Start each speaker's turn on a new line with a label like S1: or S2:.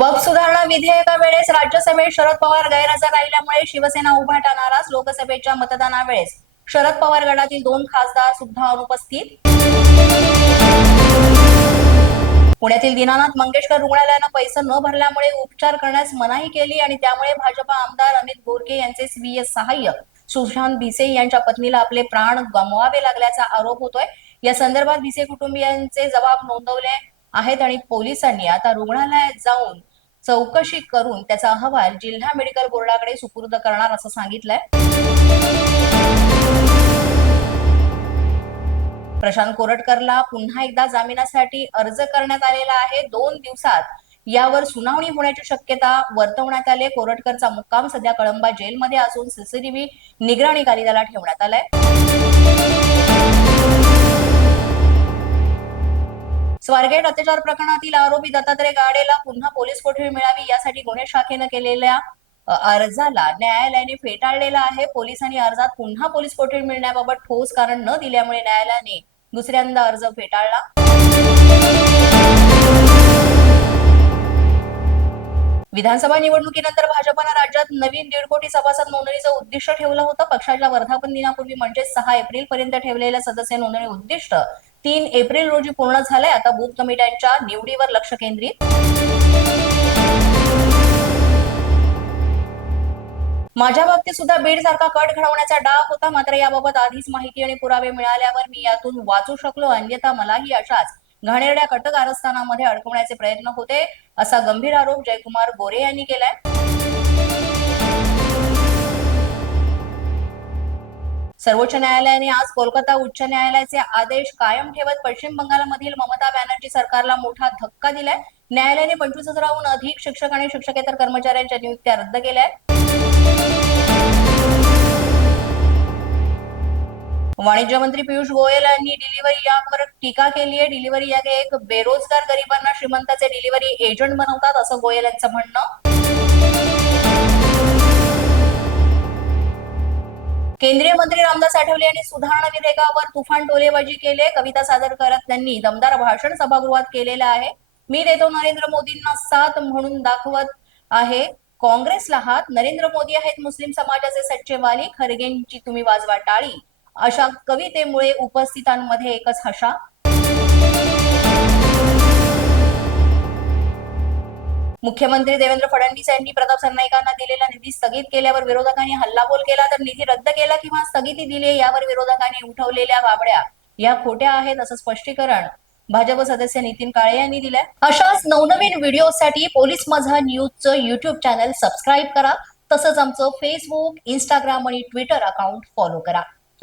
S1: वक्फ सुधारणा विधेयकावेळेस राज्यसभेत शरद पवार गैरहजर राहिल्यामुळे शिवसेना उभा नाराज लोकसभेच्या मतदानावेळेस. शरद पवार गटातील दोन खासदार सुद्धा अनुपस्थित. पुण्यातील दीनानाथ मंगेशकर रुग्णालयानं पैसे न भरल्यामुळे उपचार करण्यास मनाई केली आणि त्यामुळे भाजपा आमदार अमित गोरके यांचे स्वीय सहाय्यक सुशांत भिसे यांच्या पत्नीला आपले प्राण गमवावे लागल्याचा आरोप होतोय. या संदर्भात भिसे कुटुंबियांचे जबाब नोंदवले आहेत आणि पोलिसांनी आता रुग्णालयात जाऊन चौकशी करून त्याचा अहवाल जिल्हा मेडिकल बोर्डाकडे सुपूर्द करणार असं सांगितलंय. प्रशांत कोरटकरला पुन्हा एकदा जामिनासाठी अर्ज करण्यात आलेला आहे. दोन दिवसात यावर सुनावणी होण्याची शक्यता वर्तवण्यात आली कोरटकरचा मुक्काम सध्या कळंबा जेलमध्ये असून सीसीटीव्ही निगराणीखाली त्याला ठेवण्यात आलाय. स्वारगेट अत्याचार प्रकरणातील आरोपी दत्तात्रय गाडेला पुन्हा पोलीस कोठडी मिळावी यासाठी गुन्हे शाखेनं केलेल्या अर्जाला न्यायालयाने फेटाळलेला आहे. पोलिसांनी अर्जात पुन्हा पोलीस कोठडी मिळण्याबाबत ठोस कारण न दिल्यामुळे न्यायालयाने दुसऱ्यांदा अर्ज फेटाळला. विधानसभा निवडणुकीनंतर भाजपनं राज्यात नवीन दीड कोटी सभासद नोंदणीचं उद्दिष्ट ठेवलं होतं. पक्षाच्या वर्धापन दिनापूर्वी म्हणजेच सहा एप्रिल पर्यंत ठेवलेलं सदस्य नोंदणी उद्दिष्ट तीन एप्रिल रोजी पूर्ण झालंय. आता बूथ कमिट्यांच्या निवडीवर लक्ष केंद्रित. माझ्या बाबतीत सुद्धा बीड सारखा कट घडवण्याचा डाव होता. मात्र याबाबत आधीच माहिती आणि पुरावे मिळाल्यावर मी यातून वाचू शकलो. अन्यथा मलाही अशाच घाणेरड्या कट कारस्थानामध्ये अडकवण्याचे प्रयत्न होते असा गंभीर आरोप जयकुमार गोरे यांनी केलाय. सर्वोच्च न्यायालयाने आज कोलकाता उच्च न्यायालयाचे आदेश कायम ठेवत पश्चिम बंगालमधील ममता बॅनर्जी सरकारला मोठा धक्का दिलाय. न्यायालयाने पंचवीस हजाराहून अधिक शिक्षक आणि शिक्षकेतर कर्मचाऱ्यांच्या नियुक्त्या रद्द केल्या आहेत वाणिज्य मंत्री पियुष गोयल यांनी डिलिव्हरी यावर टीका केली आहे. डिलिव्हरी या एक बेरोजगार गरिबांना श्रीमंताचे डिलिव्हरी एजंट बनवतात असं गोयल यांचं म्हणणं. केंद्रीय मंत्री रामदास आठवले यांनी सुधारणा विधेयकावर तुफान टोलेबाजी केले कविता सादर करत त्यांनी दमदार भाषण सभागृहात केलेलं आहे. मी देतो नरेंद्र मोदींना साथ म्हणून दाखवत आहे. काँग्रेसला हात. नरेंद्र मोदी आहेत मुस्लिम समाजाचे सच्चे वाली खरगेंची तुम्ही वाजवा टाळी. अशा कवितेमुळे उपस्थितांमध्ये एकच हशा. मुख्यमंत्री देवेंद्र फडणवीस यांनी प्रताप सरनाईकांना दिलेला निधी स्थगित केल्यावर विरोधकांनी हल्लाबोल केला तर निधी रद्द केला किंवा स्थगिती दिली यावर विरोधकांनी उठवलेल्या बाबड्या या खोट्या आहेत असं स्पष्टीकरण भाजप सदस्य नितीन काळे यांनी दिलंय. अशाच नवनवीन व्हिडिओसाठी पोलीस माझा न्यूजचं युट्यूब चॅनल सबस्क्राईब करा. तसंच आमचं फेसबुक इंस्टाग्राम आणि ट्विटर अकाउंट फॉलो करा.